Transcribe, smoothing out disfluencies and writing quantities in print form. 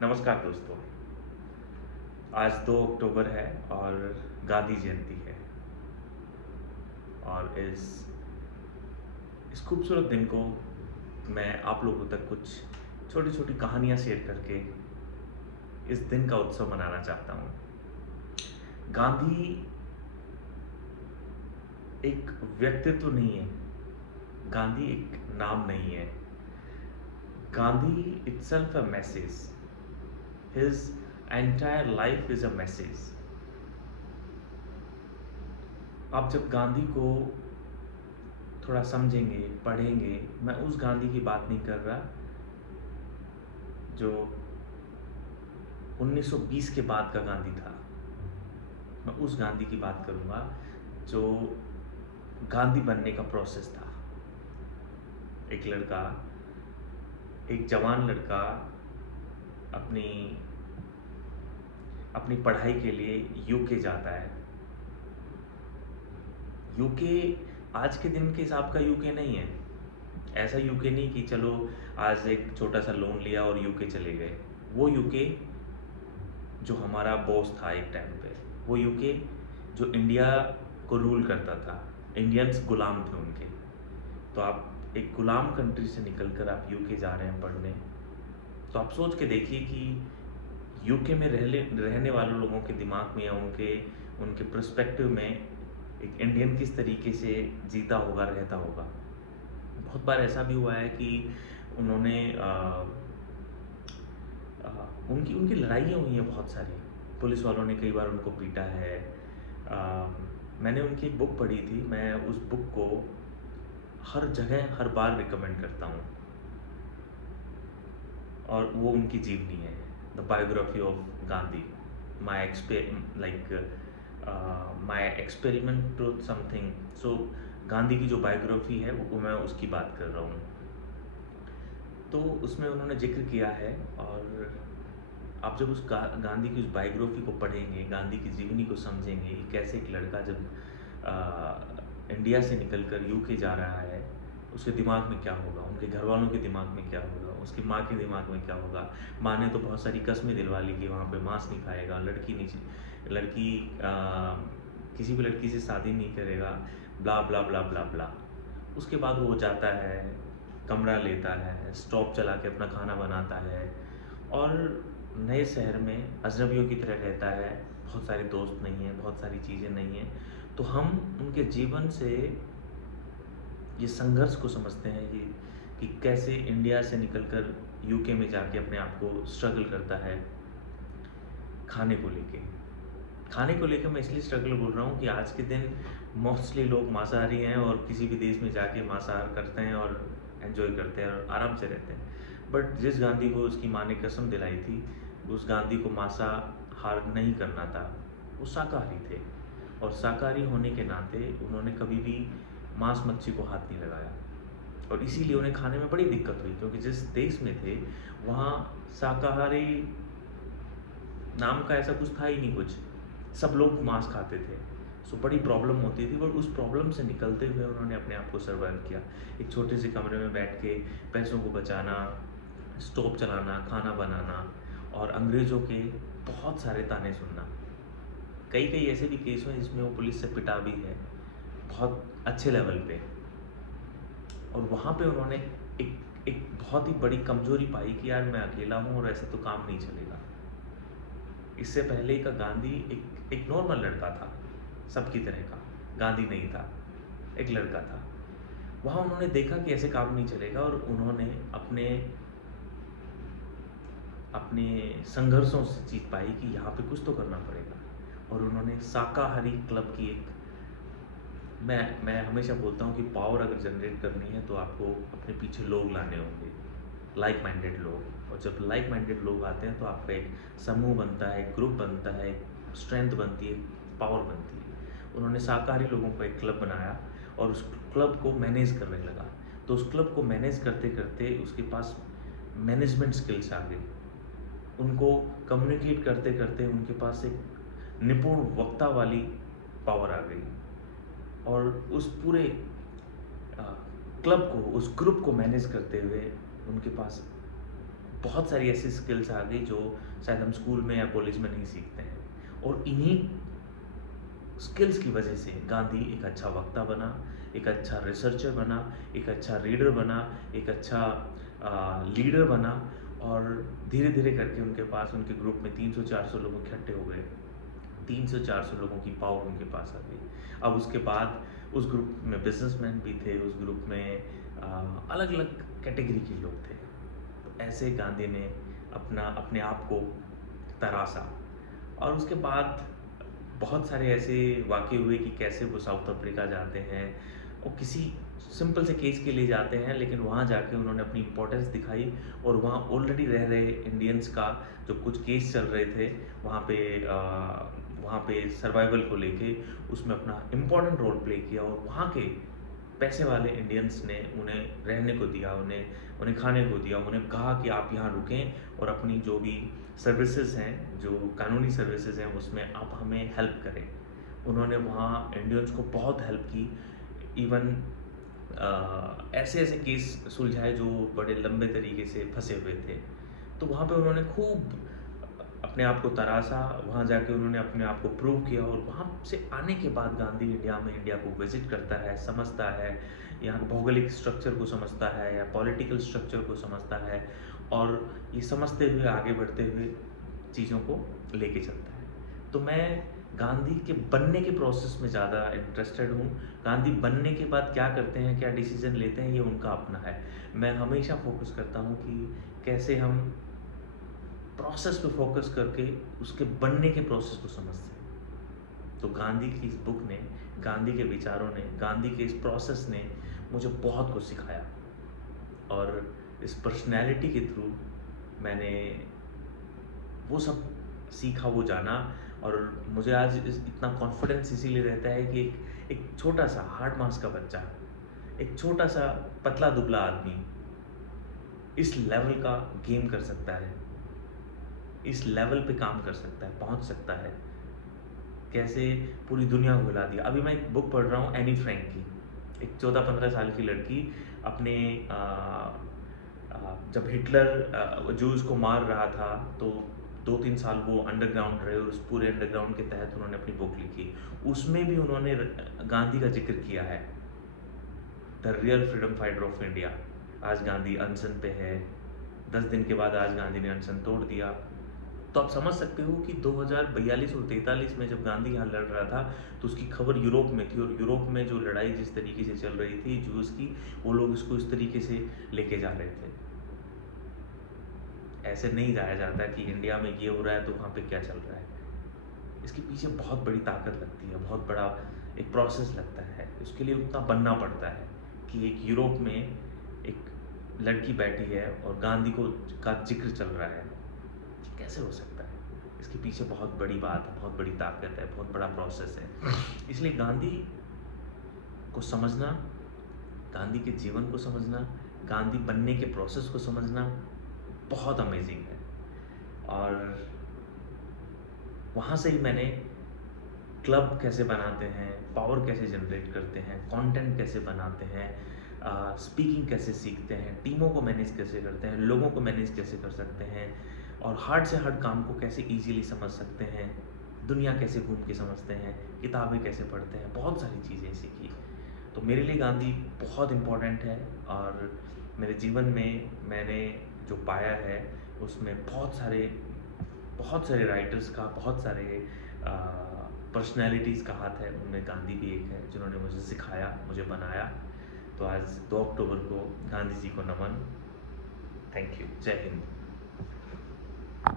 नमस्कार दोस्तों। आज 2 अक्टूबर है और गांधी जयंती है। और इस खूबसूरत दिन को मैं आप लोगों तक कुछ छोटी-छोटी कहानियाँ शेयर करके इस दिन का उत्सव मनाना चाहता हूँ। गांधी एक व्यक्तित्व नहीं है, गांधी एक नाम नहीं है। Gandhi itself a message. His entire life is a message. आप जब गांधी को थोड़ा समझेंगे, पढ़ेंगे, मैं उस गांधी की बात नहीं कर रहा जो 1920 के बाद का गांधी था। मैं उस गांधी की बात करूंगा जो गांधी बनने का प्रोसेस था। एक लड़का, एक जवान लड़का अपनी अपनी पढ़ाई के लिए यूके जाता है। यूके आज के दिन के हिसाब का यूके नहीं है। ऐसा यूके नहीं कि चलो आज एक छोटा सा लोन लिया और यूके चले गए। वो यूके जो हमारा बॉस था एक टाइम पे, वो यूके जो इंडिया को रूल करता था। इंडियंस गुलाम थे उनके। तो आप एक गुलाम कंट्री से निकलकर आप यूके जा रहे हैं पढ़ने, तो आप सोच के देखिए कि यूके में रहने वाले लोगों के दिमाग में या उनके उनके पर्सपेक्टिव में एक इंडियन किस तरीके से जीता होगा, रहता होगा। बहुत बार ऐसा भी हुआ है कि उन्होंने उनकी उनकी लड़ाइयाँ हुई हैं बहुत सारी। पुलिस वालों ने कई बार उनको पीटा है। मैंने उनकी एक बुक पढ़ी थी, मैं उस बुक को हर जगह हर बार रिकमेंड करता हूँ। और वो उनकी जीवनी है, the biography of Gandhi. My my experiment to something. So Gandhi की जो बायोग्राफी है वो मैं उसकी बात कर रहा हूँ। तो उसमें उन्होंने जिक्र किया है। और आप जब उस गांधी की उस बायोग्राफी को पढ़ेंगे, गांधी की जीवनी को समझेंगे, कैसे एक लड़का जब इंडिया से निकलकर यूके जा रहा है, उसके दिमाग में क्या होगा, उनके घर वालों के दिमाग में क्या होगा, उसकी माँ के दिमाग में क्या होगा। माँ ने तो बहुत सारी कस्में दिलवा ली कि वहाँ पे मांस नहीं खाएगा, लड़की किसी भी लड़की से शादी नहीं करेगा, ब्ला ब्ला ब्ला ब्ला ब्ला। उसके बाद वो जाता है, कमरा लेता है, स्टोव चला के अपना खाना बनाता है और नए शहर में अजनबियों की तरह रहता है। बहुत सारे दोस्त नहीं हैं, बहुत सारी चीज़ें नहीं हैं। तो हम उनके जीवन से ये संघर्ष को समझते हैं कि कैसे इंडिया से निकलकर यूके में जाके अपने आप को स्ट्रगल करता है खाने को लेके। खाने को लेकर मैं इसलिए स्ट्रगल बोल रहा हूँ कि आज के दिन मोस्टली लोग मांसाहारी हैं और किसी भी देश में जाके मांसाहार करते हैं और एंजॉय करते हैं और आराम से रहते हैं। बट जिस गांधी को उसकी माँ ने कसम दिलाई थी, उस गांधी को मांसाहार नहीं करना था। वो शाकाहारी थे और शाकाहारी होने के नाते उन्होंने कभी भी मांस मच्छी को हाथ नहीं लगाया। और इसीलिए उन्हें खाने में बड़ी दिक्कत हुई, क्योंकि जिस देश में थे वहाँ शाकाहारी नाम का ऐसा कुछ था ही नहीं कुछ। सब लोग मांस खाते थे। सो बड़ी प्रॉब्लम होती थी, बट उस प्रॉब्लम से निकलते हुए उन्होंने अपने आप को सर्वाइव किया। एक छोटे से कमरे में बैठ के पैसों को बचाना, स्टोव चलाना, खाना बनाना और अंग्रेज़ों के बहुत सारे ताने सुनना। कई कई ऐसे भी केस हुए जिसमें वो पुलिस से पिटा भी है, बहुत अच्छे लेवल पे। और वहाँ पे उन्होंने एक एक बहुत ही बड़ी कमजोरी पाई कि यार मैं अकेला हूँ और ऐसे तो काम नहीं चलेगा। इससे पहले का गांधी एक नॉर्मल लड़का था, सबकी तरह का। गांधी नहीं था, एक लड़का था। वहाँ उन्होंने देखा कि ऐसे काम नहीं चलेगा और उन्होंने अपने अपने संघर्षों से जीत पाई कि यहाँ पे कुछ तो करना पड़ेगा। और उन्होंने शाकाहारी क्लब की एक मैं हमेशा बोलता हूँ कि पावर अगर जनरेट करनी है तो आपको अपने पीछे लोग लाने होंगे, लाइक माइंडेड लोग। और जब लाइक माइंडेड लोग आते हैं तो आपका एक समूह बनता है, एक ग्रुप बनता है, एक स्ट्रेंथ बनती है, पावर बनती है। उन्होंने शाकाहारी लोगों का एक क्लब बनाया और उस क्लब को मैनेज करने लगा। तो उस क्लब को मैनेज करते करते उसके पास मैनेजमेंट स्किल्स आ गई। उनको कम्युनिकेट करते करते उनके पास एक निपुण वक्ता वाली पावर आ गई। और उस पूरे क्लब को, उस ग्रुप को मैनेज करते हुए उनके पास बहुत सारी ऐसी स्किल्स आ गई जो शायद हम स्कूल में या कॉलेज में नहीं सीखते हैं। और इन्हीं स्किल्स की वजह से गांधी एक अच्छा वक्ता बना, एक अच्छा रिसर्चर बना, एक अच्छा रीडर बना, एक अच्छा लीडर बना। और धीरे धीरे करके उनके पास, उनके ग्रुप में 300-400 लोग इकट्ठे हो गए। 300-400 लोगों की पावर उनके पास आ गई। अब उसके बाद उस ग्रुप में बिजनेसमैन भी थे, उस ग्रुप में अलग अलग कैटेगरी के लोग थे। तो ऐसे गांधी ने अपने आप को तराशा। और उसके बाद बहुत सारे ऐसे वाक़ये हुए कि कैसे वो साउथ अफ्रीका जाते हैं और किसी सिंपल से केस के लिए जाते हैं, लेकिन वहाँ जाके उन्होंने अपनी इम्पोर्टेंस दिखाई। और वहाँ ऑलरेडी रह रहे इंडियंस का जो कुछ केस चल रहे थे वहाँ पे सर्वाइवल को लेके, उसमें अपना इम्पोर्टेंट रोल प्ले किया। और वहाँ के पैसे वाले इंडियंस ने उन्हें रहने को दिया, उन्हें उन्हें खाने को दिया, उन्हें कहा कि आप यहाँ रुकें और अपनी जो भी सर्विसेज हैं, जो कानूनी सर्विसेज हैं, उसमें आप हमें हेल्प करें। उन्होंने वहाँ इंडियंस को बहुत हेल्प की। इवन ऐसे ऐसे केस सुलझाए जो बड़े लंबे तरीके से फंसे हुए थे। तो वहाँ पे उन्होंने खूब अपने आप को तराशा, वहाँ जाके उन्होंने अपने आप को प्रूव किया। और वहाँ से आने के बाद गांधी इंडिया को विजिट करता है, समझता है, यहाँ के भौगोलिक स्ट्रक्चर को समझता है या पॉलिटिकल स्ट्रक्चर को समझता है। और ये समझते हुए आगे बढ़ते हुए चीज़ों को लेके चलता है। तो मैं गांधी के बनने के प्रोसेस में ज़्यादा इंटरेस्टेड हूँ। गांधी बनने के बाद क्या करते हैं, क्या डिसीजन लेते हैं, ये उनका अपना है। मैं हमेशा फोकस करता हूँ कि कैसे हम प्रोसेस पे फोकस करके उसके बनने के प्रोसेस को समझते हैं। तो गांधी की इस बुक ने, गांधी के विचारों ने, गांधी के इस प्रोसेस ने मुझे बहुत कुछ सिखाया। और इस पर्सनैलिटी के थ्रू मैंने वो सब सीखा, वो जाना। और मुझे आज इतना कॉन्फिडेंस इसीलिए रहता है कि एक छोटा सा हार्ड मास का बच्चा, एक छोटा सा पतला दुबला आदमी इस लेवल का गेम कर सकता है, इस लेवल पे काम कर सकता है, पहुंच सकता है। कैसे पूरी दुनिया को हिला दिया। अभी मैं एक बुक पढ़ रहा हूँ एनी फ्रैंक की। एक 14-15 साल की लड़की अपने जब हिटलर जूस को मार रहा था, तो 2-3 साल वो अंडरग्राउंड रहे और उस पूरे अंडरग्राउंड के तहत उन्होंने अपनी बुक लिखी। उसमें भी उन्होंने गांधी का जिक्र किया है, the real freedom fighter of India. आज गांधी अनशन पे है। 10 दिन के बाद आज गांधी ने अनशन तोड़ दिया। तो आप समझ सकते हो कि 2042 और 43 में जब गांधी यहाँ लड़ रहा था, तो उसकी खबर यूरोप में थी। और यूरोप में जो लड़ाई जिस तरीके से चल रही थी जूस की, वो लोग इसको इस तरीके से लेके जा रहे थे। ऐसे नहीं जाया जाता कि इंडिया में ये हो रहा है तो वहाँ पे क्या चल रहा है। इसके पीछे बहुत बड़ी ताकत लगती है, बहुत बड़ा एक प्रोसेस लगता है। उसके लिए उतना बनना पड़ता है कि एक यूरोप में एक लड़की बैठी है और गांधी का जिक्र चल रहा है, कैसे हो सकता है। इसके पीछे बहुत बड़ी बात है, बहुत बड़ी ताकत है, बहुत बड़ा प्रोसेस है। इसलिए गांधी को समझना, गांधी के जीवन को समझना, गांधी बनने के प्रोसेस को समझना बहुत अमेजिंग है। और वहाँ से ही मैंने क्लब कैसे बनाते हैं, पावर कैसे जनरेट करते हैं, कंटेंट कैसे बनाते हैं, स्पीकिंग कैसे सीखते हैं, टीमों को मैनेज कैसे करते हैं, लोगों को मैनेज कैसे कर सकते हैं, और हार्ड से हार्ड काम को कैसे इजीली समझ सकते हैं, दुनिया कैसे घूम के समझते हैं, किताबें कैसे पढ़ते हैं, बहुत सारी चीज़ें सीखी। तो मेरे लिए गांधी बहुत इम्पोर्टेंट है। और मेरे जीवन में मैंने जो पाया है उसमें बहुत सारे राइटर्स का, बहुत सारे पर्सनैलिटीज़ का हाथ है। उनमें गांधी भी एक है जिन्होंने मुझे सिखाया, मुझे बनाया। तो आज 2 अक्टूबर को गांधी जी को नमन। Thank you. जय हिंद।